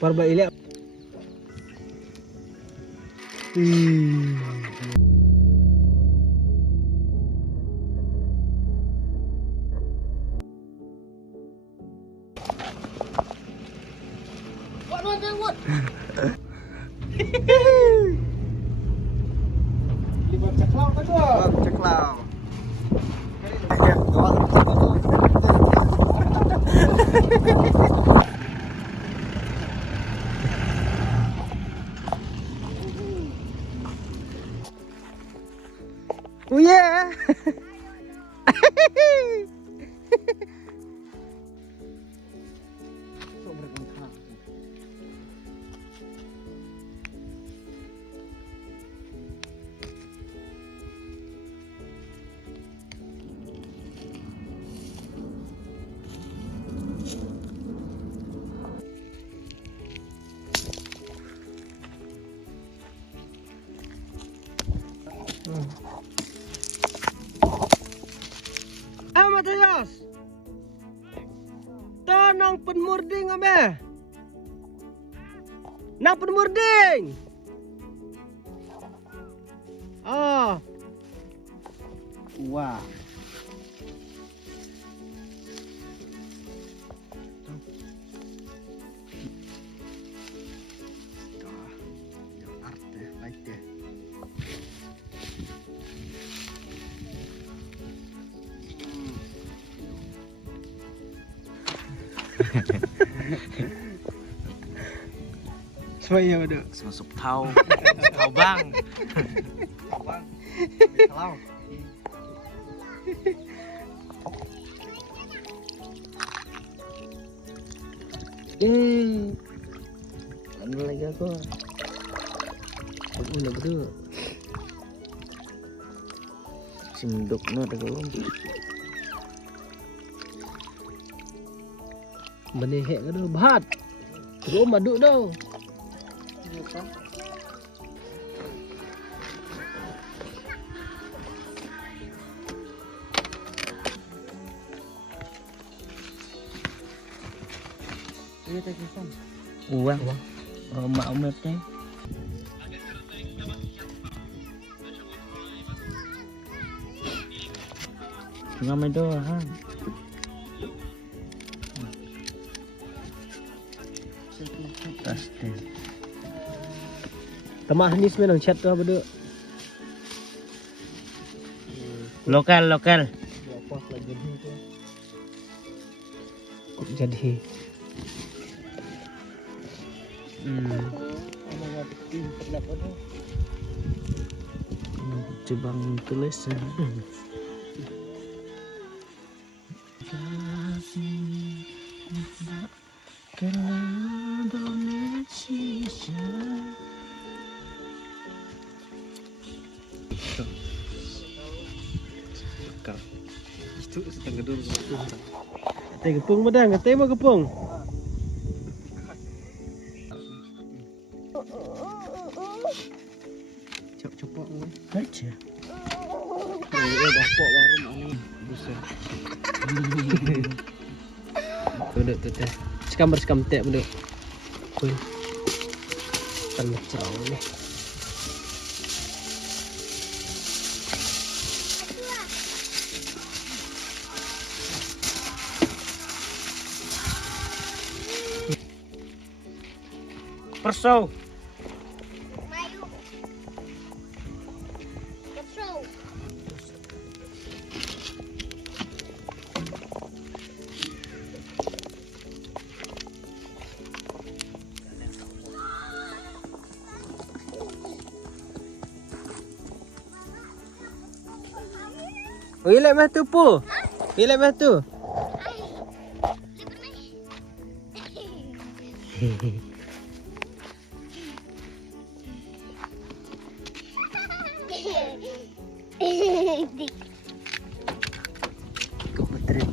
Parba ile. What? Libat ceklau kan tuh? Ceklau. Oh yeah. Matias. Nang penmurding abe. Nang penmurding. Ah. Wah. Semuanya udah Masuk tahu. Tahu bang. Bang. Kalau. Ambil lagi aku. Udah berdua. Sendok no ada belum. menehek ke tu bahat. Terus maduk dah. Ini tak kisah. Uang. Mak umat teh. Ngamai doa ha. Pasti. Temah ni sebenarnya chat tu apa tu? Lokal. Apa lagi ni tu? Jadi. Coba tulis. Itu setengah dulu. Teh gepung madang, teh mau gepung. Copok Aja. dah pok baru ni. Buset. Duduk tu teh. Sekam teh duduk. Kuy. Kan cerau ni. Perso. Mayu. Perso. Oh, ilek mah tu pu. Ilek mah tu. Kau betul.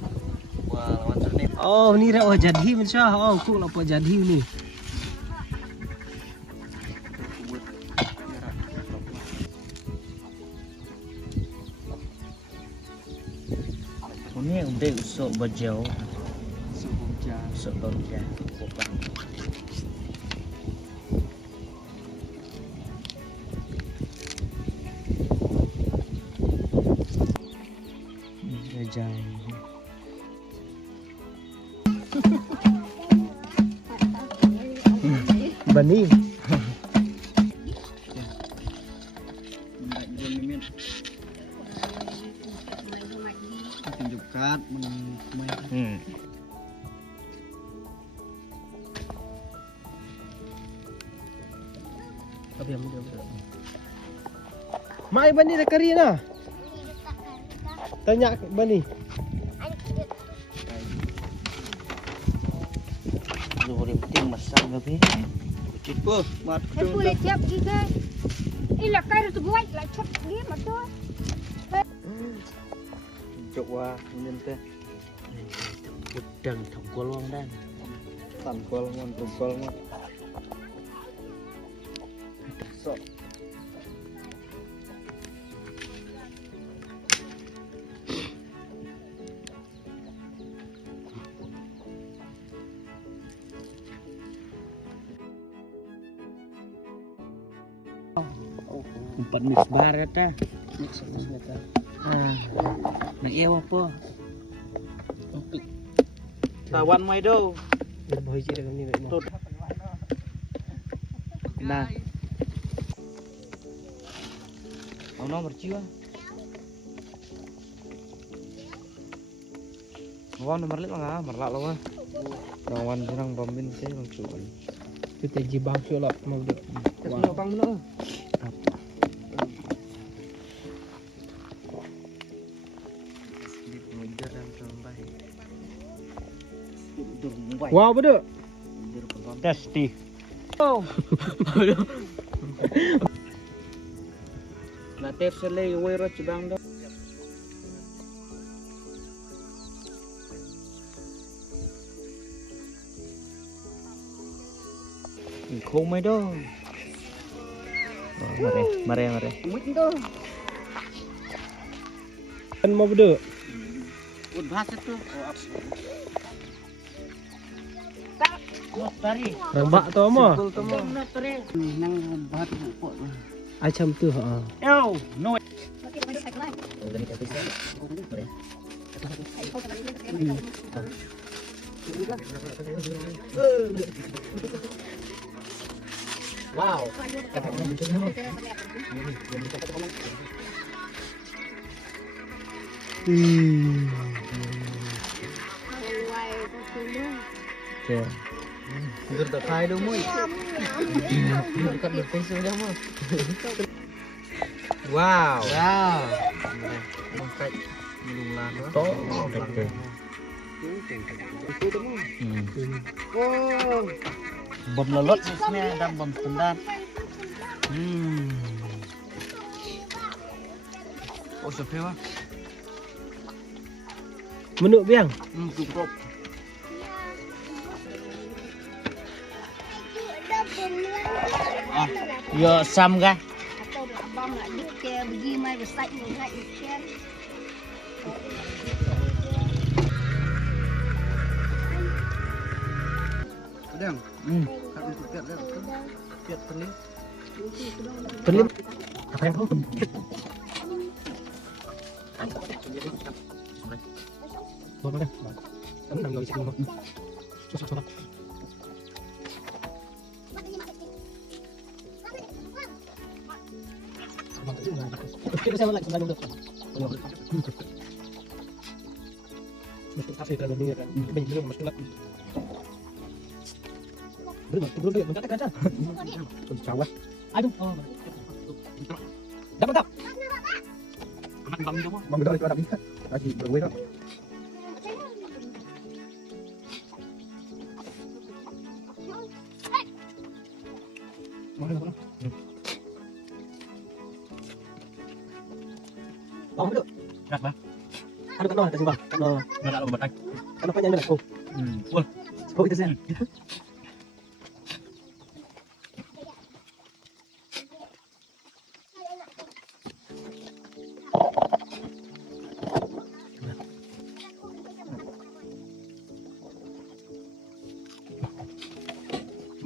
Wah, lawan ternip. Oh, ni rak wah jadi macam. Oh, kuk lapar jadi ni. Ini udah usuk bajau. Masuk ya. Jai. Bani. Tunjukkan Apa yang muda? Mai Bani dah kari nah. Tanya Bani. Lu penting masak gabe. Cipo, mat Saya boleh siap juga. Ilah kau tu buat lah cot dia betul. Coba menyentuh. Udang togol wong dan. Tangkol mon, tangkol mon. Sok. Empat mix barat dah. Mix dah. Nak iya apa? Tawan mai do. Berbohong je dengan ni memang. Nah. Mau nomor jiwa. Mau nomor lek mah, merlak lo mah. Lawan serang bombin saya langsung. Kita jibang sulap mau dek. Wah, bang bener. Wow betul. Testi. Oh. Latif selai wiro cibang do. Không mấy đâu. Mare. Kan mau betul. Ud bahasa tu. Tari. Rambak tu mah. Tari. Nang bahasa pot. Macam tu ha. Yo, no. Wow. Okay. Dur tak khai đâu muội. Dekat depan sudah mah. Wow. Wow. Mangkat lulan đó. Có. Oh. Bom lelot sesnya dan bom sendan. Oh, sepewa. Menuk biang. Cukup. Yo sam ga. Atau abang nak dikir pergi mai besar ni nak dikir. Sedang. Kat dekat dah. Piat teling. Perlim. Apa yang kau? Boleh dah. Kamu nak isi dulu. Susah. Kita sama lagi sebelum dokter. Mesti kasih kalau dia kan. Belum mesti lagi. Belum dia mencatat kaca. Cawat. Aduh. Oh. Dapat tak? Bang dah itu ada bisa. Lagi berwei tak? Mana? Bang duduk. Nak ba? Ada kat bawah atas bang. Nak lo batak. Kan apa yang ada? Oh. Wah. Oh itu sen.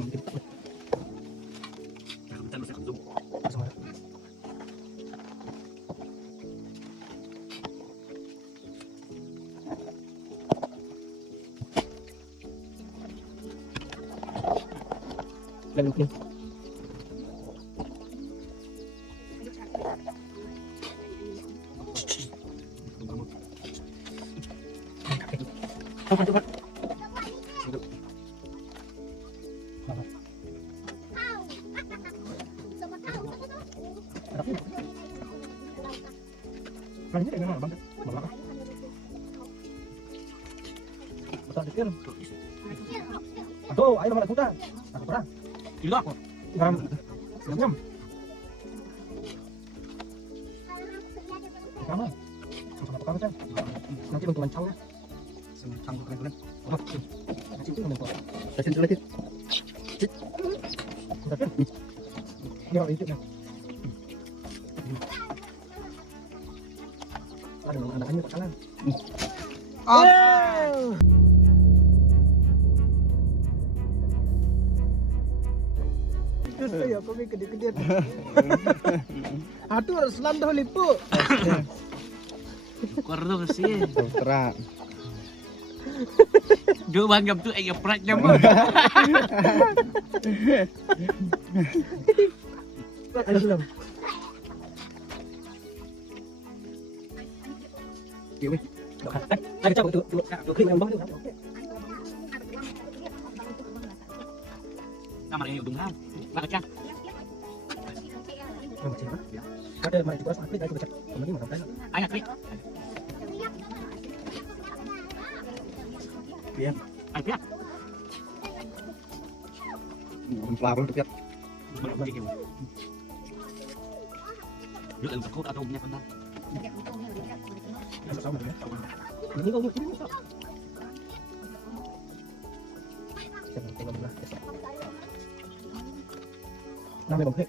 Lagi. Aduh, ayo mana kita? Aku perang. Gila kok. Ngam. Ngam. Kamu. Sama apa kamu kan? Nanti bantu mancang ya. Mancang keren-keren. Oh, nanti itu nanti. Kasih dulu lagi. Udah kan? Ini orang itu ya. Aduh, anak-anaknya kok salah. Terus ya, kau gede-gede. Aduh, harus landah lipu. Kordo sih. Terang. Dua banggap tuh ayam prak nyamuk. Ayo sulam. Kiwi. Ayo cabut tuh. Tuh kering yang bawah tuh. Kamar yang udung ham. Baca. Ada mai itu asli dari baca. Kemudian makan. Ayat klik. Biar. Ayat ya. Pelabur tuh ya. Lu yang takut atau punya kenal? Sama ya. Ini kau ini. Jangan tengok belah. Namanya bangke.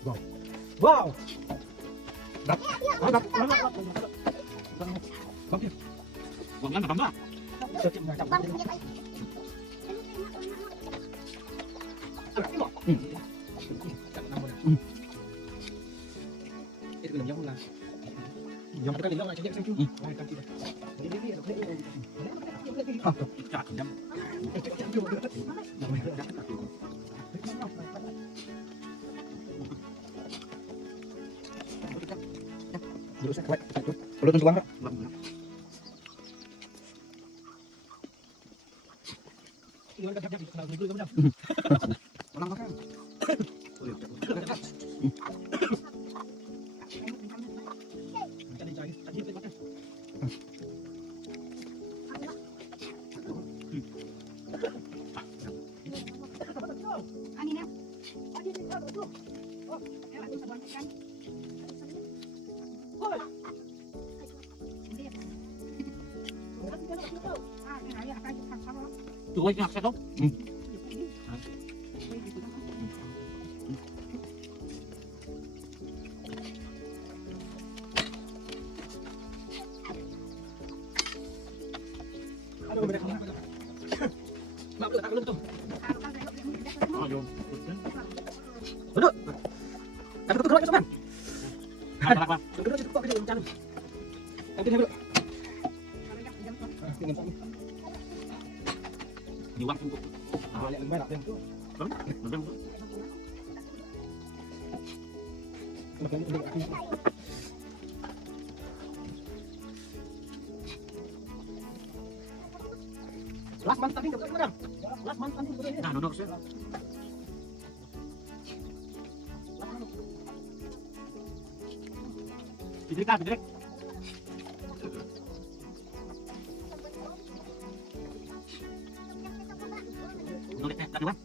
Wow. Wow. Dak. Bangke. Bukan apa? Setiap macam. Itu belum yang lah. Yang kali yang aja saya tu. Perlu tentu bang. Orang makan. Tuh yang saya tahu. Duduk. Aku tuh keluar ke sopan. Apa? Duduk situ kok video macam. Nanti dulu. Di uang untuk. Banyak lembar apa yang tu? Makan ini aku. Last month tapi enggak pernah. Last month tapi betul. Nah, duduk sih. Didrik. Duduk tadi bang.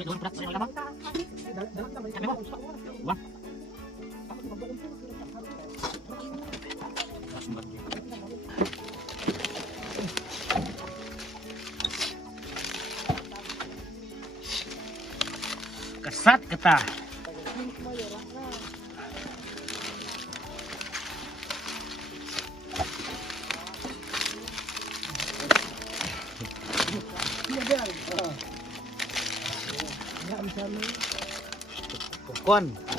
Duduk berat, saya bang. Wah. Sat kita. Kon.